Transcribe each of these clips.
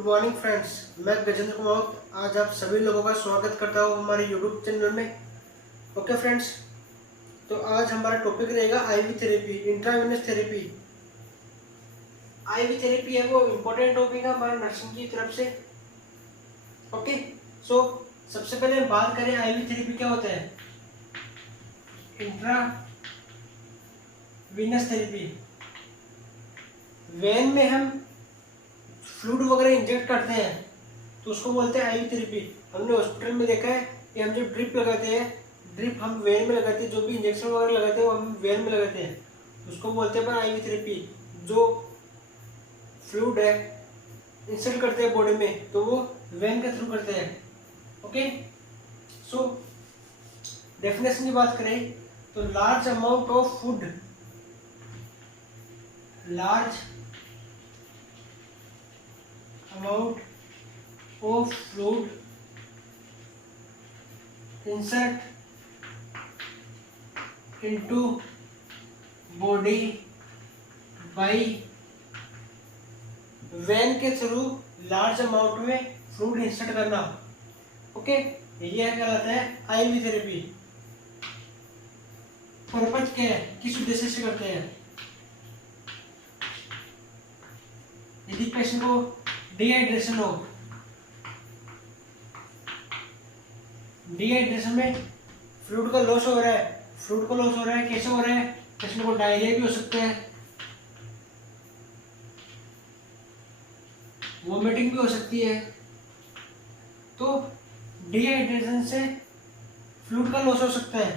Good morning friends, मैं गजेंद्र कुमार आज आप सभी लोगों का स्वागत करता हूँ हमारे यूट्यूब चैनल में। ओके फ्रेंड्स, तो आज हमारा टॉपिक रहेगा ivy therapy, intravenous therapy. Ivy therapy है वो इम्पोर्टेंट टॉपिक है हमारे नर्सिंग की तरफ से। ओके, सो सबसे पहले हम बात करें आईवी थेरेपी क्या होता है। इंट्रावेनस थेरेपी, वेन में हम फ्लूइड वगैरह इंजेक्ट करते हैं तो उसको बोलते हैं आईवी थेरेपी। हमने हॉस्पिटल में देखा है कि हम जो ड्रिप लगाते हैं, ड्रिप हम वेन में लगाते हैं, जो भी इंजेक्शन वगैरह लगाते हैं वो हम वेन में लगाते हैं, उसको बोलते हैं आईवी थेरेपी। जो फ्लूइड है इंसर्ट करते हैं बॉडी में तो वो वेन के थ्रू करते हैं। ओके, सो डेफिनेशन की बात करें तो large amount of food, large amount of fluid insert into body by when के थ्रू लार्ज अमाउंट में फ्लूइड इंसर्ट करना। ओके, ये कहलाता है आईवी थेरेपी। पर्पज क्या है, किस उद्देश्य से करते हैं। यदि पेशेंट को डिहाइड्रेशन हो, डिहाइड्रेशन में फ्लूइड का लॉस हो रहा है, फ्लूइड का लॉस हो रहा है, कैसे हो रहा है, पेशेंट को डायरिया भी हो सकता है, वोमिटिंग भी हो सकती है। तो डिहाइड्रेशन से फ्लूइड का लॉस हो सकता है,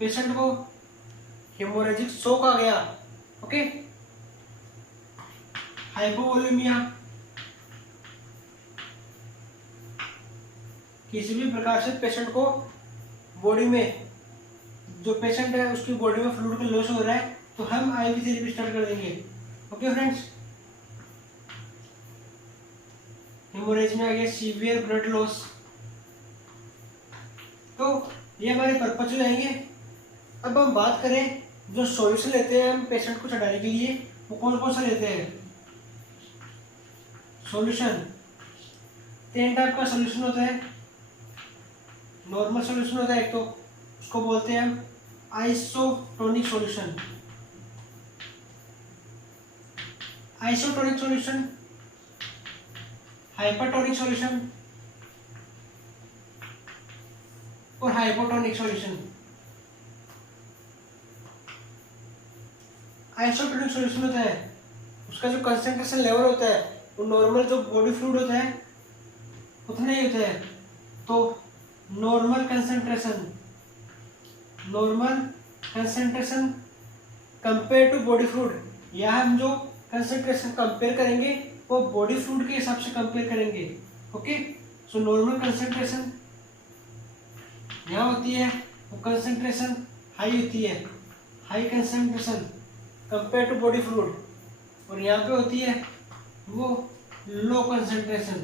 पेशेंट को हेमोरेजिक शॉक आ गया। ओके, हाइपोवोलेमिया, किसी भी प्रकार से पेशेंट को बॉडी में, जो पेशेंट है उसकी बॉडी में फ्लूइड का लॉस हो रहा है तो हम आईवी थेरेपी स्टार्ट कर देंगे। ओके फ्रेंड्स, हेमोरेज में आ गया सीवियर ब्लड लॉस, तो ये हमारे पर्पज हो जाएंगे। अब हम बात करें जो सॉल्यूशन लेते हैं हम पेशेंट को चढ़ाने के लिए, वो कौन कौन सा लेते हैं। सॉल्यूशन 3 टाइप का सॉल्यूशन होता है। नॉर्मल सॉल्यूशन होता है एक, तो उसको बोलते हैं हम isotonic solution, isotonic solution, hypertonic solution और हाइपोटोनिक सॉल्यूशन। आइसोटोनिक सॉल्यूशन होता है उसका जो कंसंट्रेशन लेवल होता है वो नॉर्मल जो बॉडी फ्लूइड होता है उतना ही होता है। तो normal concentration compare to body fluid, या हम जो कंसंट्रेशन कंपेयर करेंगे वो बॉडी फ्लूइड के हिसाब से कंपेयर करेंगे। ओके, सो नॉर्मल कंसंट्रेशन यहाँ होती है, वो कंसंट्रेशन हाई होती है, high concentration compare to body fluid, और यहाँ पे होती है वो लो कंसंट्रेशन,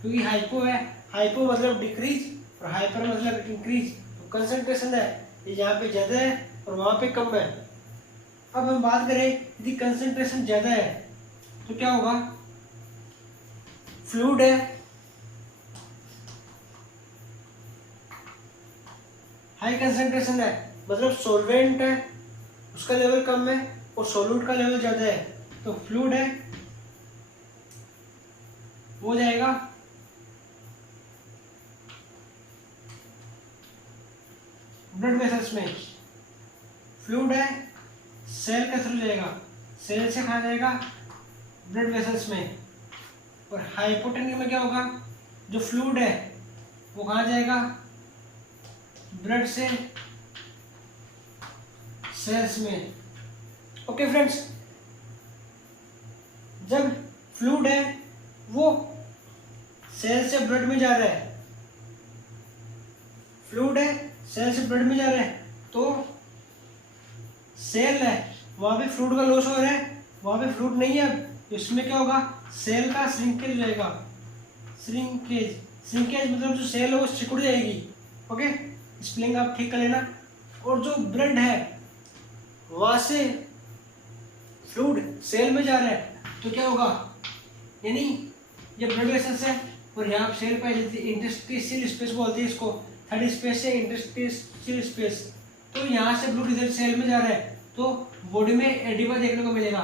क्योंकि हाइपो है, हाइपो मतलब डिक्रीज और हाइपर मतलब इंक्रीज। तो कंसंट्रेशन है ये यहाँ पे ज़्यादा है और वहाँ पे कम है। अब हम बात करें यदि कंसंट्रेशन ज़्यादा है तो क्या होगा। फ्लूइड है, हाई कंसंट्रेशन है मतलब सॉल्वेंट है उसका लेवल कम है और सॉल्यूट का लेवल ज़्यादा है, तो फ्लूइड है वो जाएगा ब्लड वेसल्स में। फ्लूइड है सेल के थ्रू जाएगा, सेल से कहाँ जाएगा, ब्लड वेसल्स में। और हाइपोटोनिक में क्या होगा, जो फ्लूइड है वो कहाँ जाएगा, ब्लड से सेल्स में। ओके फ्रेंड्स, जब फ्लूइड है वो सेल से ब्लड में जा रहा है, फ्लूइड है सेल से ब्लड में जा रहा है, तो सेल है वहाँ पे फ्लूइड का लॉस हो रहा है, वहाँ पे फ्लूइड नहीं है, अब इसमें क्या होगा, सेल का श्रिंकेज हो जाएगा। श्रिंकेज मतलब जो सेल है वो सिकुड़ जाएगी। ओके, स्पेलिंग आप ठीक कर लेना। और जो ब्लड है वहाँ से फ्लूइड सेल में जा रहा है तो क्या होगा, यानी ये ब्लड वेसल्स है और यहाँ सेल पाई जाती है, इंटरस्टिशियल स्पेस बोलते हैं इसको, थर्ड स्पेस है इंटरस्टिशियल स्पेस। तो यहाँ से ब्लड इधर सेल में जा रहा है तो बॉडी में एडिमा देखने को मिलेगा।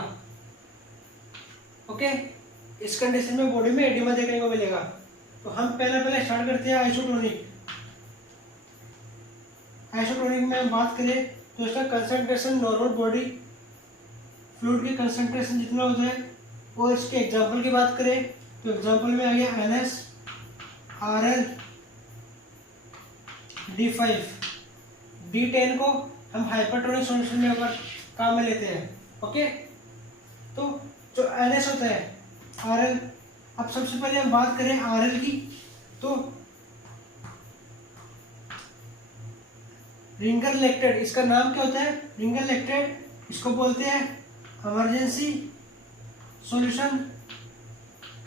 ओके, इस कंडीशन में बॉडी में एडिमा देखने को मिलेगा। तो हम पहले स्टार्ट करते हैं आइसोटोनिक। आइसोटोनिक में हम बात करें तो इसका कंसंट्रेशन नॉर्मल बॉडी फ्लूइड की कंसंट्रेशन जितना होता है, और इसके एग्जांपल की बात करें तो एग्जांपल में आ गया NaCl, D5, D10 को हम हाइपरटोनिक सॉल्यूशन में अगर काम में लेते हैं। ओके, तो जो NS होता है RL, अब सबसे पहले हम बात करें RL की, तो रिंगर लैक्टेट, इसका नाम क्या होता है? रिंगर लैक्टेट, इसको बोलते हैं इमरजेंसी सॉल्यूशन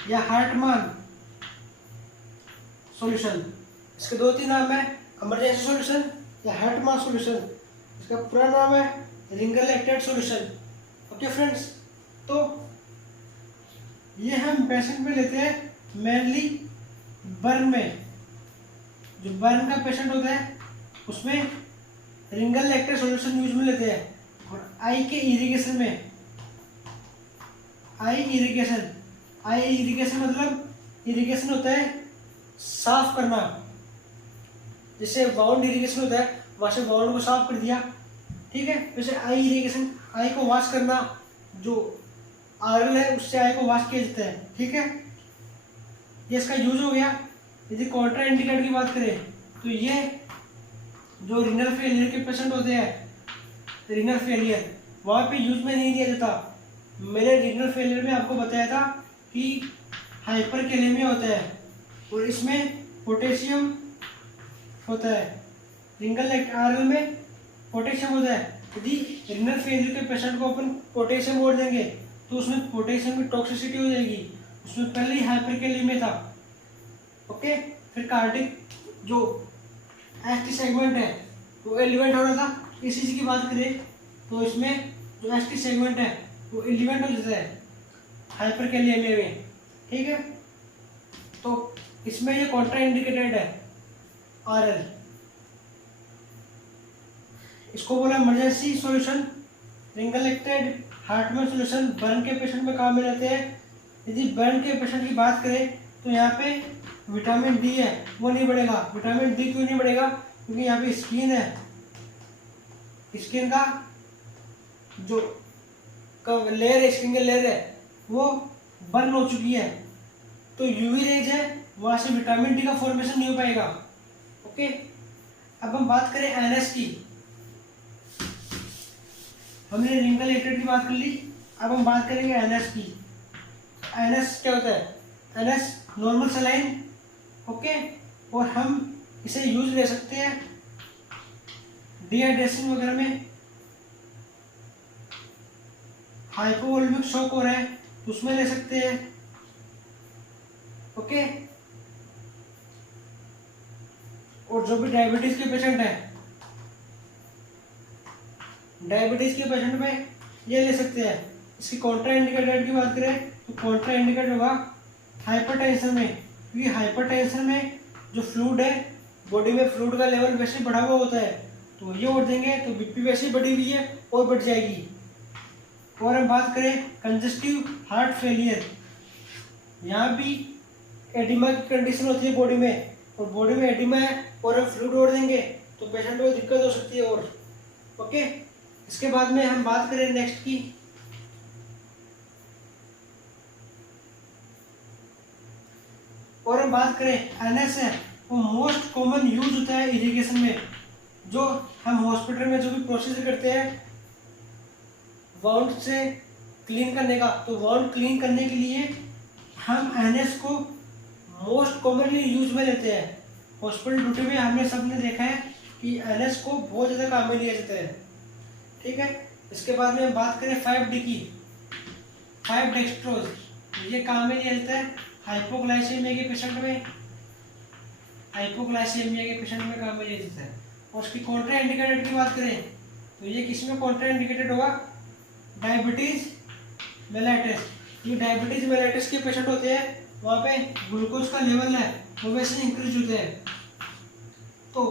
या हार्टमान सॉल्यूशन। इसके दो तीन नाम है, इमरजेंसी सॉल्यूशन या हार्टमान सॉल्यूशन। इसका पूरा नाम है Ringer lactate solution. Okay friends, तो ये हम पेशेंट में लेते हैं मेनली बर्न में। जो बर्न का पेशेंट होता है उसमें रिंगर लैक्टेट सॉल्यूशन यूज में लेते हैं। और आई के इरिगेशन में, आई इरिगेशन मतलब इरिगेशन होता है साफ करना। जैसे वाउंड इरिगेशन होता है, वहां से वाउंड को साफ कर दिया, ठीक है। जैसे आई इरिगेशन, आई को वॉश करना, जो आरएल है उससे आई को वॉश किया जाता है, ठीक है। ये इसका यूज हो गया। यदि कॉन्ट्रा इंडिकेट की बात करें तो ये जो रीनल फेलियर के पेशेंट होते हैं, रीनल फेलियर वहाँ पे यूज में नहीं दिया जाता। मैंने रीनल फेलियर में आपको बताया था कि हाइपरकैलेमिया होता है और इसमें पोटेशियम होता है। रिंगर आरएल में पोटेशियम होता है। यदि रीनल फेलियर के पेशेंट को अपन पोटेशियम ओढ़ देंगे तो उसमें पोटेशियम की टॉक्सिसिटी हो जाएगी। उसमें पहले ही हाइपरकैलेमिया था। ओके, फिर कार्डिक जो एसटी सेगमेंट है वो एलिवेंट हो रहा था। इसी चीज की बात करें तो इसमें जो एसटी सेगमेंट है वो एलिवेंट हो जाता है हाइपरकैलेमिया में, ठीक है। तो इसमें ये कॉन्ट्रा इंडिकेटेड है आरएल। इसको बोला emergency solution, Ringer lactate Hartmann solution burn के पेशेंट में काम में रहते हैं। यदि बर्न के पेशेंट की बात करें तो यहाँ पे विटामिन डी है वो नहीं बढ़ेगा। विटामिन डी क्यों नहीं बढ़ेगा? क्योंकि यहाँ पे स्किन है, स्किन का जो लेयर है, स्किन की लेयर है वो बर्न हो चुकी है, तो यूवी रेज है, वहां से विटामिन डी का फॉर्मेशन नहीं हो पाएगा। ओके, अब हम बात करें एनएस की। हमने रिंगर लैक्टेट की बात कर ली, अब हम बात करेंगे एनएस की। एनएस क्या होता है? एनएस नॉर्मल सलाइन, ओके, और हम इसे यूज ले सकते हैं डिहाइड्रेशन वगैरह में। हाइपोवोलेमिक शॉक हो रहा है तो उसमें ले सकते हैं, ओके। और जो भी डायबिटीज के पेशेंट है, डायबिटीज के पेशेंट में ये ले सकते हैं। इसकी कॉन्ट्रा इंडिकेटेड की बात करें तो कॉन्ट्रा इंडिकेट होगा हाइपरटेंशन में, क्योंकि हाइपरटेंशन में जो फ्लूइड है बॉडी में, फ्लूइड का लेवल वैसे बढ़ा हुआ होता है, तो ये उठ देंगे तो बीपी वैसे ही बढ़ी हुई है और बढ़ जाएगी। और हम बात करें कंजेस्टिव हार्ट फेलियर, यहाँ भी एडिमा की कंडीशन होती है बॉडी में, और बॉडी में एडिमा है और हम फ्लूइड ओढ़ देंगे तो पेशेंट को दिक्कत हो सकती है। और ओके, इसके बाद में हम बात करें नेक्स्ट की, और हम बात करें एनएस है, वो मोस्ट कॉमन यूज होता है इरिगेशन में। जो हम हॉस्पिटल में जो भी प्रोसीजर करते हैं वाउंड से क्लीन करने का, तो वाउंड क्लीन करने के लिए हम एनएस को मोस्ट कॉमनली यूज में लेते हैं। हॉस्पिटल ड्यूटी में हमने सबने देखा है कि एनएस को बहुत ज़्यादा काम में लिया जाता है, ठीक है। इसके बाद में हम बात करें 5D की, 5 डेक्सट्रोज, ये काम में लिया जाता है हाइपोग्लाइसेमिया के पेशेंट में, हाइपोग्लाइसेमिया के पेशेंट में काम में लिया जाता है। और उसकी कॉन्ट्रा इंडिकेटेड की बात करें तो ये किस में कॉन्ट्रा इंडिकेटेड होगा? Diabetes mellitus. ये डायबिटीज मेलाइटिस के पेशेंट होते हैं वहाँ पे ग्लूकोज का लेवल है वो वैसे इंक्रीज होते हैं। तो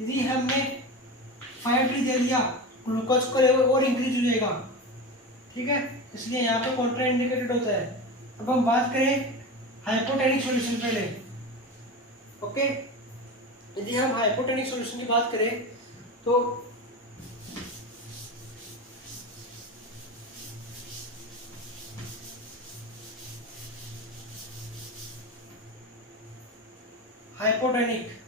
यदि हमने 5T दे दिया, ग्लूकोज का लेवल और इंक्रीज हो जाएगा, ठीक है, इसलिए यहाँ पे कॉन्ट्रा इंडिकेटेड होता है। अब हम बात करें हाइपोटेनिक सॉल्यूशन पहले। ओके, यदि हम हाइपोटेनिक सॉल्यूशन की बात करें तो हाइपोटेनिक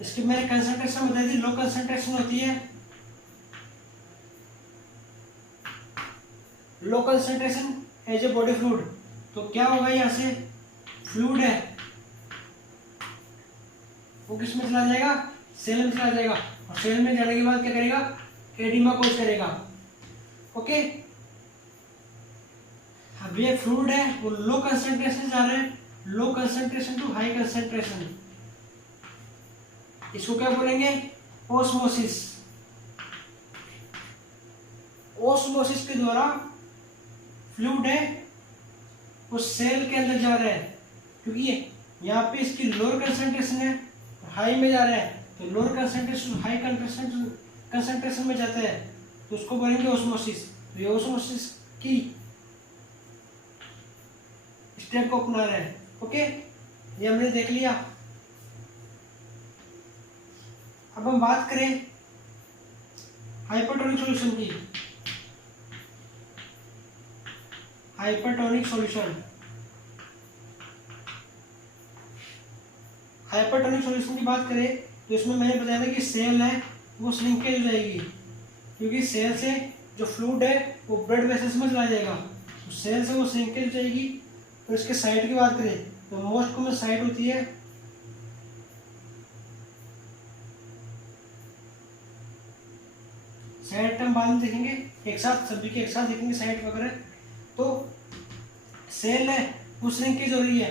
इसकी मैंने कंसंट्रेशन बताई थी, लो कंसंट्रेशन होती है, low concentration as a body fluid. तो क्या होगा, यहाँ से फ्लूइड है वो किस में चला जाएगा, सेल में चला जाएगा, और सेल में जाने के बाद क्या करेगा, एडिमा कोज करेगा। ओके, अब ये फ्लूइड है वो लो कंसंट्रेशन जा रहा है, low concentration to high concentration, इसको क्या बोलेंगे, ओस्मोसिस। ओस्मोसिस के द्वारा फ्लूइड है वो सेल के अंदर जा रहा है, क्योंकि यहाँ पे इसकी लोअर कंसंट्रेशन है, हाई में जा रहा है, तो लोअर कंसंट्रेशन हाई कंसंट्रेशन में जाता है, तो उसको बोलेंगे ओस्मोसिस। तो ये ओस्मोसिस की स्टेप को अपना रहा है। ओके, ये हमने देख लिया। अब हम बात करें हाइपरटोनिक सॉल्यूशन की। हाइपरटोनिक सॉल्यूशन, हाइपरटोनिक सॉल्यूशन की बात करें तो इसमें मैंने बताया था कि सेल है वो श्रिंकेज हो जाएगी, क्योंकि सेल से जो फ्लूइड है वो ब्लड वेसल्स में चला जाएगा, तो सेल से वो श्रिंकेज हो जाएगी। और इसके साइड की बात करें तो मोस्ट कॉमन साइड होती है साइड, हम बाद में देखेंगे, एक साथ सभी के एक साथ देखेंगे साइड वगैरह। तो सेल है वो श्रिंकेज हो रही है।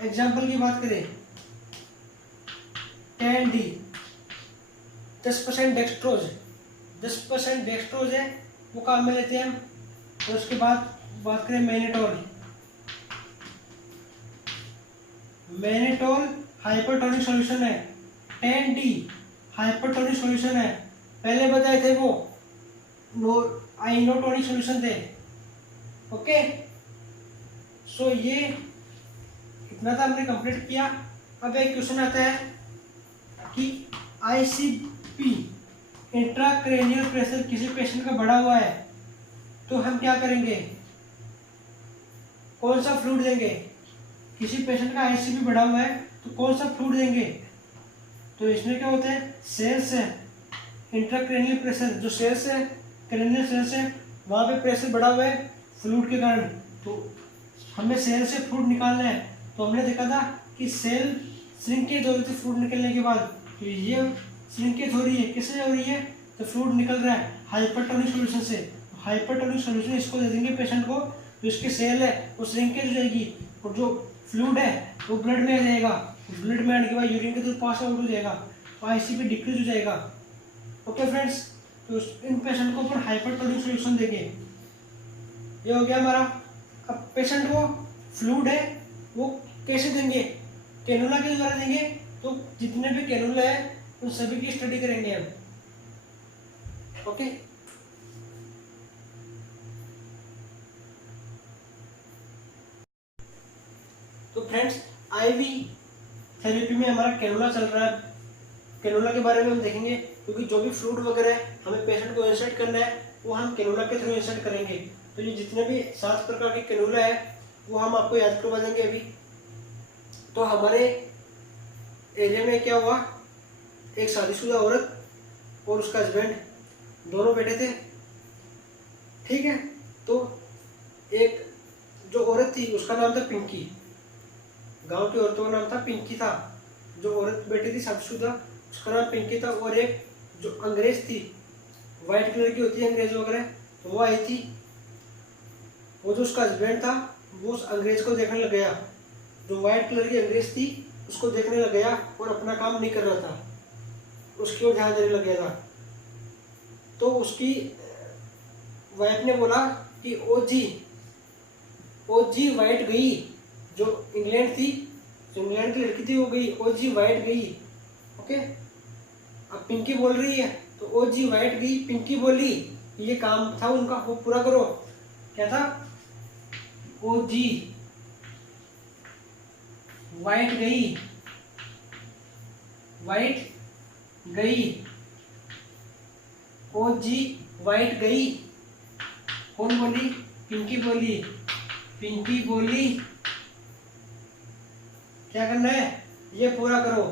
एग्जाम्पल की बात करें 10D 10% डेक्सट्रोज, 10% डेक्सट्रोज है वो काम में लेते हैं हम। और उसके बाद बात करें मैनेटोल, मैनेटोल हाइपरटोनिक सॉल्यूशन है, 10D हाइपरटोनिक सॉल्यूशन है। पहले बताए थे वो आइनोटोनिक सॉल्यूशन थे। ओके, सो ये इतना था हमने कंप्लीट किया। अब एक क्वेश्चन आता है कि ICP इंट्राक्रेनियल प्रेशर किसी पेशेंट का बढ़ा हुआ है, तो हम क्या करेंगे, कौन सा फ्लूइड देंगे। किसी पेशेंट का ICP बढ़ा हुआ है तो कौन सा फ्लूइड देंगे, तो इसमें क्या होता है, सेल्स है, इंट्राक्रेनियल प्रेशर, जो सेल्स है क्रेनियल सेल्स है वहाँ पे प्रेशर बढ़ा हुआ है फ्लूइड के कारण, तो हमें सेल से फ्लूइड निकालना है। तो हमने देखा था कि सेल श्रिंकेज हो रही थी फ्लूइड निकलने के बाद, तो ये श्रिंकेज हो रही है, किससे हो रही है, तो फ्लूइड निकल रहा है हाइपरटोनिक सॉल्यूशन से। हाइपरटोनिक सॉल्यूशन इसको दे देंगे पेशेंट को, तो इसकी सेल है वो श्रिंकेज हो जाएगी, और जो फ्लूइड है वो ब्लड में आ जाएगा, ब्लड में आने के बाद यूरिन के थ्रू पास आउट हो जाएगा, तो ICP डिक्रीज हो जाएगा। ओके फ्रेंड्स, तो इन पेशेंट को अपन हाइपरटोनिक सॉल्यूशन देंगे। ये हो गया हमारा। अब पेशेंट को फ्लूइड है वो कैसे देंगे, कैनुला के द्वारा देंगे। तो जितने भी कैनुला है उन सभी की स्टडी करेंगे हम। ओके, तो फ्रेंड्स IV थेरेपी में हमारा कैनुला चल रहा है। कैनुला के बारे में हम देखेंगे, क्योंकि जो भी फ्लूइड वगैरह है हमें पेशेंट को इंसर्ट करना है वो हम कैनुला के थ्रू इंसर्ट करेंगे। तो ये जितने भी 7 प्रकार के कैनुला है वो हम आपको याद करवा देंगे अभी। तो हमारे एरिया में क्या हुआ, एक शादीशुदा औरत और उसका हस्बैंड दोनों बैठे थे, ठीक है। तो एक जो औरत थी उसका नाम था पिंकी, गांव की औरतों का नाम था पिंकी था। जो औरत बैठी थी शादीशुदा उसका नाम पिंकी था। और एक जो अंग्रेज थी, वाइट कलर की होती है अंग्रेज वगैरह, तो वो आई थी। वो जो उसका हस्बैंड था वो उस अंग्रेज को देखने लग गया, जो व्हाइट कलर की अंग्रेज थी उसको देखने लग गया और अपना काम नहीं कर रहा था, उसकी ओर ध्यान देने लग गया था। तो उसकी वाइफ ने बोला कि ओ जी वाइट गई, जो इंग्लैंड थी, जो इंग्लैंड की लड़की थी वो गई, ओ जी वाइट गई। ओके, अब पिंकी बोल रही है तो ओ जी वाइट गई, पिंकी बोली ये काम था उनका, वो पूरा करो। क्या था? ओ जी वाइट गई, वाइट गई, ओ जी वाइट गई। कौन बोली? पिंकी बोली। पिंकी बोली क्या करना है? ये पूरा करो,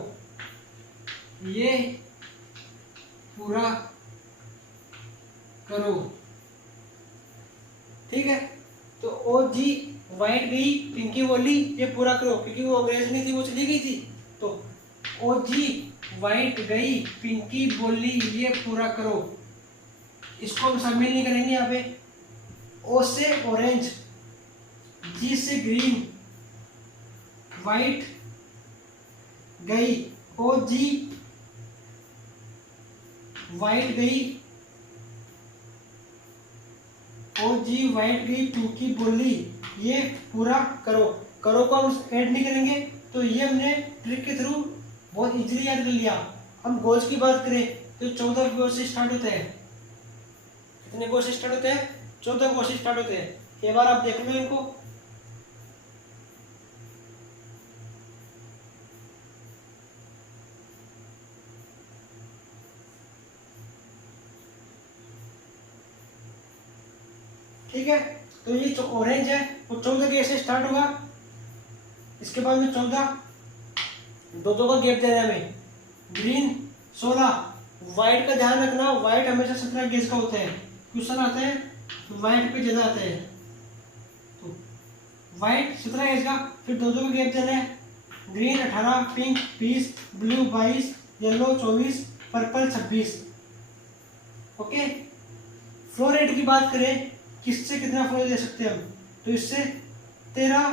ये पूरा करो। ठीक है, तो ओ जी वाइट गई, पिंकी बोली ये पूरा करो, क्योंकि वो अंग्रेज नहीं थी, वो चली गई थी। तो ओ जी वाइट गई, पिंकी बोली ये पूरा करो। इसको हम शामिल नहीं करेंगे यहाँ पे। ओ से ऑरेंज, जी से ग्रीन, वाइट गई, ओ जी वाइट गई, ओ जी वाइट गई, पिंकी बोली ये पूरा करो। करो को हम ऐड नहीं करेंगे, तो ये हमने ट्रिक के थ्रू बहुत इजीली याद कर लिया। हम गोल्स की बात करें तो 14 गोल से स्टार्ट होते हैं। कितने गोल से स्टार्ट होते हैं? 14 गोल से स्टार्ट होते हैं। एक बार आप देख लो इनको। ठीक है, तो ये जो ऑरेंज है वो 14 के से स्टार्ट होगा। इसके बाद में 14, दो दो का गैप देना है हमें। ग्रीन 16, व्हाइट का ध्यान रखना, व्हाइट हमेशा 17 गेज का होता है। क्वेश्चन आते हैं तो व्हाइट पे ज्यादा आते हैं, तो व्हाइट 17 गेज का, फिर दो दो का गैप देना है। Green 18, pink 20, blue 22, yellow 24, purple 26। Okay, flow rate की बात करें, किससे कितना फ्लो दे सकते हैं हम, तो इससे 13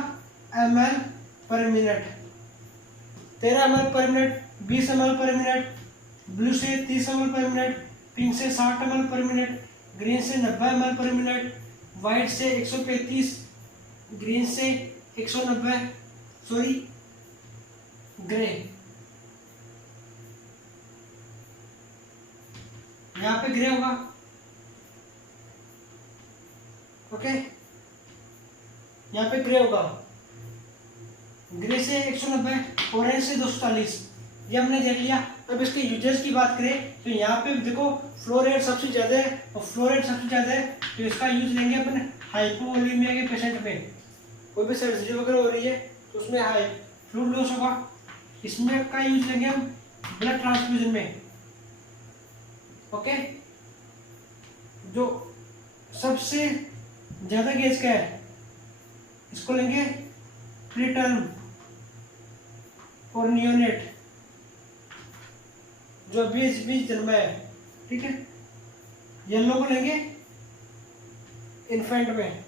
ml पर मिनट, 13 ml पर मिनट, 20 ml पर मिनट, ब्लू से 30 ml पर मिनट, पिंक से 60 ml पर मिनट, ग्रीन से 90 ml पर मिनट, व्हाइट से 135, ग्रीन से 190, सॉरी ग्रे। यहाँ पे ग्रे होगा। ओके, यहाँ पे ग्रे होगा, ग्रे से 190, ऑरेंज से 240। ये हमने देख लिया। अब इसके यूजेस की बात करें तो यहाँ पे देखो फ्लो रेट सबसे ज्यादा है, और फ्लो रेट सबसे ज्यादा है तो इसका यूज लेंगे अपन हाइपोवोलेमिया के पेशेंट में। कोई भी सर्जरी वगैरह हो रही है तो उसमें हाई फ्लूइड लॉस होगा, इसमें का यूज लेंगे हम ब्लड ट्रांसफ्यूजन में। ओके, जो सबसे ज्यादा गेज का है इसको लेंगे प्रीटर्म और नियोनेट, जो बीच बीच जन्मा है। ठीक है, येलो को लेंगे इन्फेंट में,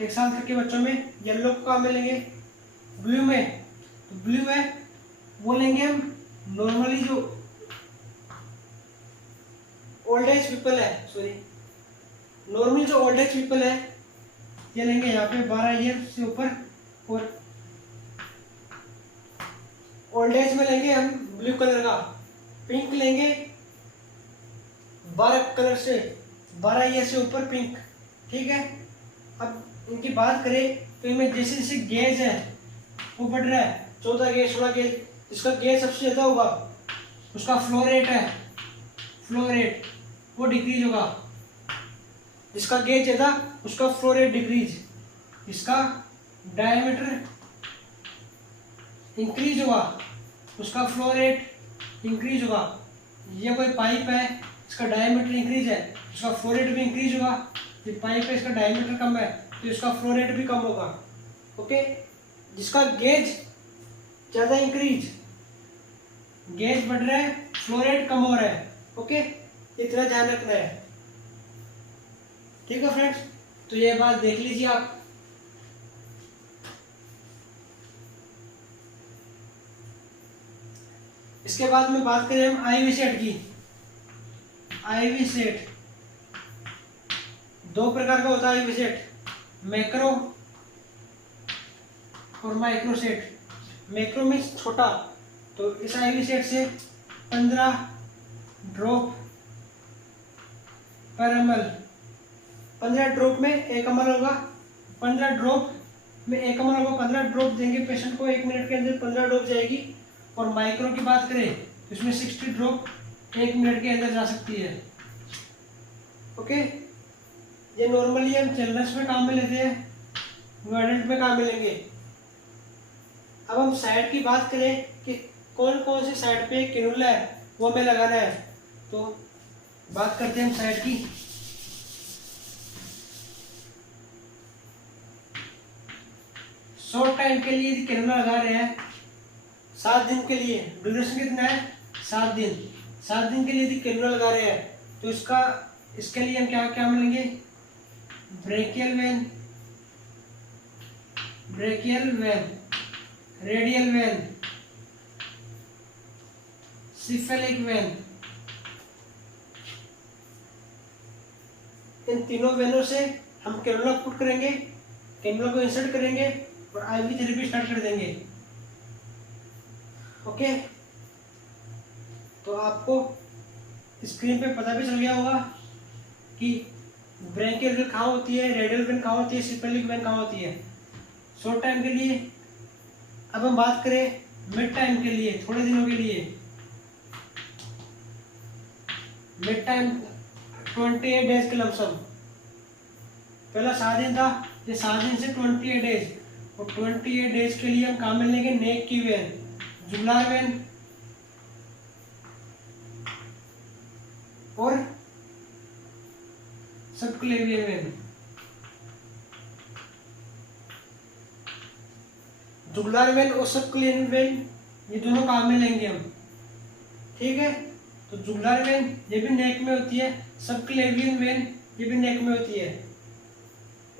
1 साल तक के बच्चों में येलो को काम में लेंगे। ब्लू में, तो ब्लू है वो लेंगे हम नॉर्मली जो ओल्ड एज पीपल है, सॉरी नॉर्मली जो ओल्ड एज पीपल है ये लेंगे यहाँ पे 12 ईयर से ऊपर। और ओल्ड एज में लेंगे हम ब्लू कलर का। पिंक लेंगे 12 कलर से, 12 ईयर से ऊपर पिंक। ठीक है, अब इनकी बात करें तो इनमें जैसे जैसे गेज है वो बढ़ रहा है, 14 गेज 16 गेज, जिसका गेज सबसे ज्यादा होगा उसका फ्लो रेट है, फ्लो रेट वो डिक्रीज होगा। जिसका गेज ज्यादा उसका फ्लो रेट डिक्रीज, इसका डायमीटर इंक्रीज होगा उसका फ्लो रेट इंक्रीज होगा। ये कोई पाइप है इसका डायमीटर इंक्रीज है, इसका फ्लो रेट भी इंक्रीज होगा। ये पाइप है इसका डायमीटर कम है तो इसका फ्लो रेट भी कम होगा। ओके, जिसका गेज ज्यादा इंक्रीज, गेज बढ़ रहा है फ्लो रेट कम हो रहा है। ओके, इतना ध्यान रखना है। ठीक है फ्रेंड्स, तो ये बात देख लीजिए आप। इसके बाद में बात करें हम आईवी सेट की। आईवी सेट, दो प्रकार का होता है आईवी सेट, मैक्रो और माइक्रो सेट। मैक्रो में छोटा, तो इस आईवी सेट से 15 ड्रॉप पर ml, 15 ड्रॉप में 1 ml होगा, 15 ड्रॉप में 1 ml होगा, 15 ड्रॉप देंगे पेशेंट को 1 मिनट के अंदर 15 ड्रॉप जाएगी। और माइक्रो की बात करें तो इसमें 60 ड्रॉप 1 मिनट के अंदर जा सकती है। ओके, ये नॉर्मली हम चिल्ड्रंस में काम में लेते हैं, एडल्ट में काम में लेंगे। अब हम साइड की बात करें कि कौन कौन सी साइड पे कैनुला है वो हमें लगाना है, तो बात करते हैं हम साइड की। शॉर्ट टाइम के लिए कैनुला लगा रहे हैं, 7 दिन के लिए, ड्यूरेशन कितना है 7 दिन, 7 दिन के लिए यदि कैनुला लगा रहे हैं तो इसके लिए हम क्या क्या मिलेंगे, brachial vein, radial vein, cephalic vein, इन तीनों वेनों से हम कैनुला पुट करेंगे, कैनुला को इंसर्ट करेंगे और आईवी थेरेपी स्टार्ट कर देंगे। ओके, तो आपको स्क्रीन पे पता भी चल गया होगा कि ब्रेकियल वेन कहाँ होती है, रेडियल वेन कहाँ होती है, सिफेलिक वेन कहाँ होती है शॉर्ट टाइम के लिए। अब हम बात करें मिड टाइम के लिए, थोड़े दिनों के लिए, मिड टाइम 28 डेज के लमसम, पहला 7 दिन था, ये 7 दिन से 28 डेज, और 28 डेज के लिए हम काम में लेंगे नेक की वेन, जुगुलार वेन और सबक्लेवियन वेन। जुगुलार वेन और सबक्लेवियन वेन ये दोनों काम में लेंगे हम, ठीक है। तो जुगुलार वेन ये भी नेक में होती है, सबक्लेवियन वेन ये भी नेक में होती है।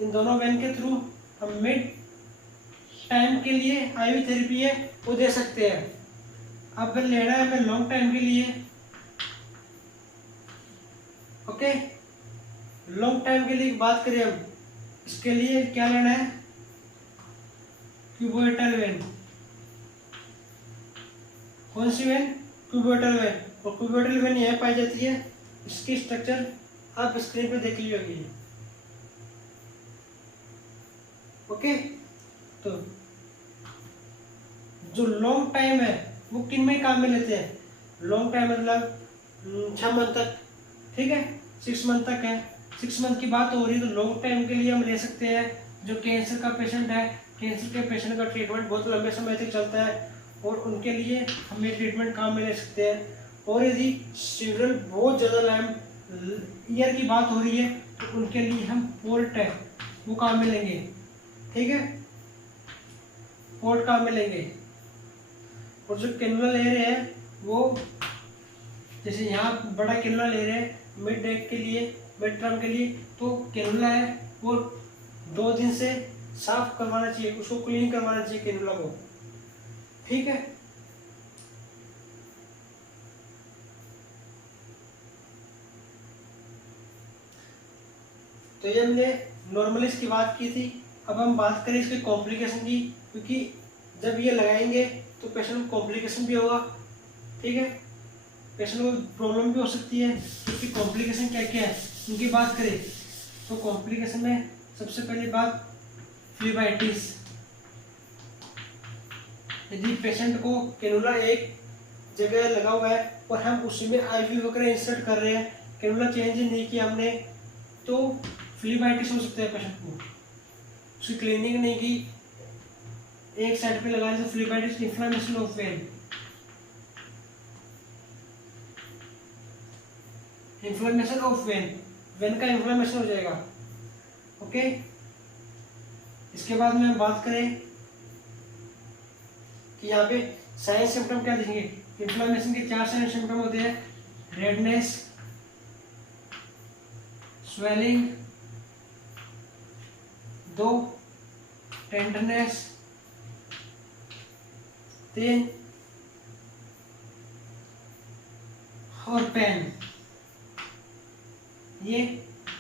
इन दोनों वेन के थ्रू हम मिड टाइम के लिए आईवी थेरेपी है वो दे सकते हैं। अब लेना है हमें लॉन्ग टाइम के लिए। ओके, लॉन्ग टाइम के लिए बात करें हम, इसके लिए क्या लेना है, क्यूबोइटल वेन। कौन सी वेन, क्यूबोइटल वेन, और क्यूबोइटल वेन यह पाई जाती है, इसकी स्ट्रक्चर आप स्क्रीन पे देख ली होगी। ओके, तो जो लॉन्ग टाइम है वो किन में काम में लेते हैं, लॉन्ग टाइम मतलब 6 मंथ तक, ठीक है, 6 मंथ तक है, 6 मंथ की बात हो रही है, तो लॉन्ग टाइम के लिए हम ले सकते हैं जो कैंसर का पेशेंट है, कैंसर के पेशेंट का ट्रीटमेंट बहुत लंबे समय तक चलता है और उनके लिए हम ये ट्रीटमेंट काम में ले सकते हैं। और यदि सीवियर बहुत ज़्यादा लैम ईयर की बात हो रही है तो उनके लिए हम पोर्ट है वो काम में लेंगे, ठीक है, पोर्ट काम में लेंगे। और जो कैनुला ले रहे हैं वो, जैसे यहाँ बड़ा कैनुला ले रहे हैं मिड डेक के लिए, मिड टर्म के लिए, तो कैनुला है वो 2 दिन से साफ करवाना चाहिए, उसको क्लीन करवाना चाहिए कैनुला को, ठीक है। तो ये हमने नॉर्मली इसकी बात की थी। अब हम बात करें इसके कॉम्प्लिकेशन की, क्योंकि जब ये लगाएंगे तो पेशेंट को कॉम्प्लिकेशन भी होगा, ठीक है, पेशेंट को प्रॉब्लम भी हो सकती है। क्योंकि कॉम्प्लिकेशन क्या क्या है उनकी बात करें तो कॉम्प्लिकेशन में सबसे पहली बात फ्लीबाइटिस। यदि पेशेंट को कैनुला एक जगह लगा हुआ है और हम उसी में आईवी वगैरह इंसर्ट कर रहे हैं, कैनुला चेंज नहीं किया हमने, तो फ्लीबाइटिस हो सकता है पेशेंट को, उसकी क्लीनिंग नहीं की, एक साइड पे लगा दी तो phlebitis, inflammation of vein, inflammation of vein, vein का इन्फ्लेमेशन हो जाएगा। ओके, इसके बाद में हम बात करें कि यहाँ पे साइन सिम्टम क्या दिखेंगे। इन्फ्लेमेशन के 4 साइन सिम्टम होते हैं, रेडनेस, स्वेलिंग, 2 टेंडरनेस, 3 और पेन। ये।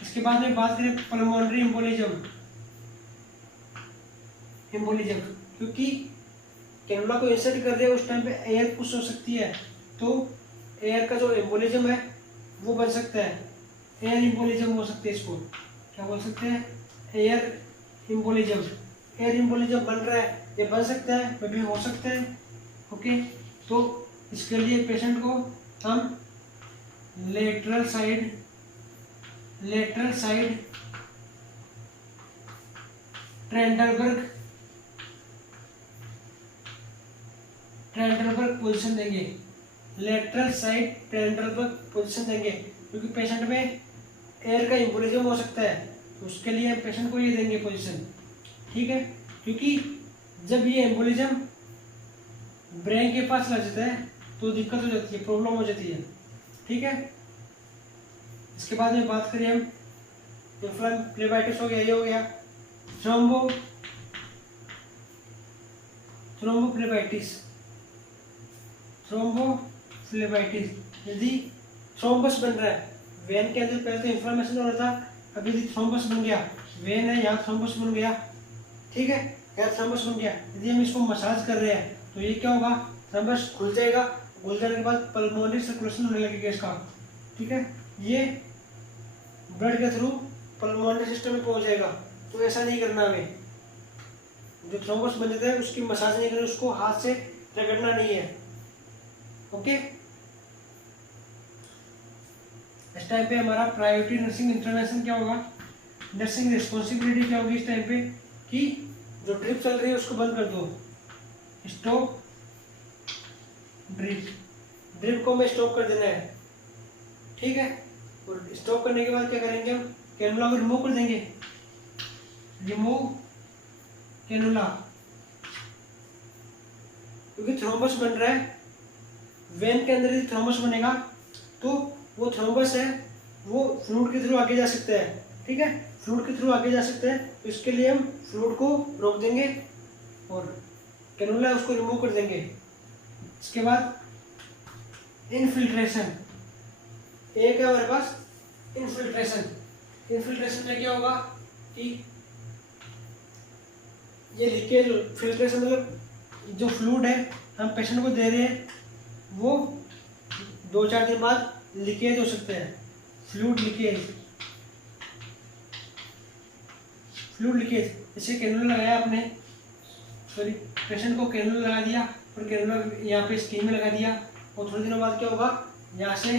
इसके बाद में बात करें पल्मोनरी एम्बोलिज्म, क्योंकि कैनुला को इंसर्ट कर रहे हैं उस टाइम पे एयर पुश हो सकती है, तो एयर का जो एम्बोलिज्म है वो बन सकता है, एयर एम्बोलिज्म हो सकते हैं। इसको क्या बोल सकते हैं? Air embolism. एयर एम्बोलिज्म बन रहा है, ये बन सकता है, मे भी हो सकता है। ओके, तो इसके लिए पेशेंट को हम लेटरल साइड ट्रेंडलबर्ग पोजीशन देंगे, लेटरल साइड ट्रेंडलबर्ग पोजीशन देंगे, क्योंकि पेशेंट में एयर का एम्बोलिज्म हो सकता है, तो उसके लिए पेशेंट को ये देंगे पोजीशन। ठीक है, क्योंकि जब ये एम्बोलिज्म ब्रेन के पास लग जाता है तो दिक्कत हो जाती है, प्रॉब्लम हो जाती है। ठीक है, इसके बाद में बात करें हम प्लेबाइटिस हो गया, ये हो गया थ्रोम्बोफ्लेबाइटिस। यदि थ्रोम्बस बन रहा है वेन के अंदर, पहले तो इन्फ्लेमेशन हो रहा था, अभी यदि थ्रोम्बस बन गया, वेन है यहाँ थ्रोम्बस बन गया, ठीक है, यहाँ थ्रोम्बस बन गया, यदि हम इसको मसाज कर रहे हैं तो ये क्या होगा? थ्रोम्बस खुल जाएगा, खुल जाने के बाद पल्मोनरी सर्कुलेशन होने लगेगा इसका। ठीक है, ये ब्लड के थ्रू पल्मोनरी सिस्टम में पहुंच जाएगा, तो ऐसा नहीं करना हमें। जो थ्रोम्बस बन जाता है उसकी मसाज नहीं करनी, उसको हाथ से रगड़ना नहीं है। ओके, इस टाइम पे हमारा प्रायोरिटी नर्सिंग इंटरवेंशन क्या होगा? नर्सिंग रिस्पॉन्सिबिलिटी क्या होगी इस टाइम पे कि जो ड्रिप चल रही है उसको बंद कर दो, स्टॉप ड्रिप को हमें स्टॉप कर देना है। ठीक है, और स्टॉप करने के बाद क्या करेंगे? हम कैनुला को रिमूव कर देंगे, रिमूव कैनुला, क्योंकि थ्रोम्बस बन रहा है। वेन के अंदर यदि थ्रोम्बस बनेगा तो वो थ्रोम्बस है वो फ्लूइड के थ्रू आगे जा सकता है। ठीक है, फ्लूइड के थ्रू आगे जा सकता है, तो इसके लिए हम फ्लूइड को रोक देंगे और कैनुला उसको रिमूव कर देंगे। इसके बाद इनफिल्ट्रेशन, एक है हमारे पास इनफिल्ट्रेशन में क्या होगा कि ये लीकेज, फिल्ट्रेशन मतलब जो फ्लूइड है हम पेशेंट को दे रहे हैं वो 2-4 दिन बाद लीकेज हो सकता है, फ्लूइड लीकेज। जैसे कैनुला लगाया आपने, सॉरी पेशेंट को कैनुला लगा दिया और कैनुला यहाँ पे स्कीम में लगा दिया, और थोड़े दिनों बाद क्या होगा? यहाँ से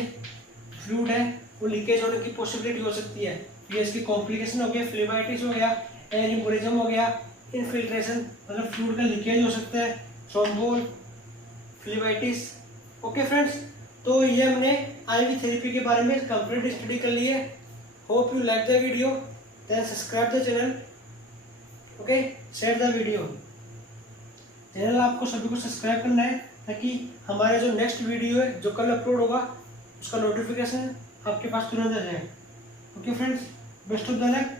फ्लूइड है वो लीकेज होने की पॉसिबिलिटी हो सकती है। ये इसकी कॉम्प्लिकेशन हो गया, फ्लेबाइटिस हो गया, एयर एम्बोलिज्म हो गया, इनफिल्ट्रेशन मतलब फ्लूइड का लीकेज हो सकता है, थ्रोम्बोल फ्लेबाइटिस। ओके फ्रेंड्स, तो ये हमने आईवी थेरेपी के बारे में कंप्लीट स्टडी कर ली है। Hope you like the video, then subscribe the channel, okay, share the video. Channel आपको सभी को सब्सक्राइब करना है ताकि हमारा जो नेक्स्ट वीडियो है जो कल अपलोड होगा उसका नोटिफिकेशन आपके पास तुरंत आ जाए। Okay friends, best of the luck.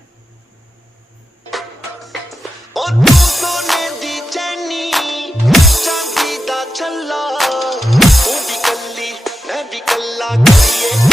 छल्ला, तू भी कल्ली मैं भी कल्ला करिए।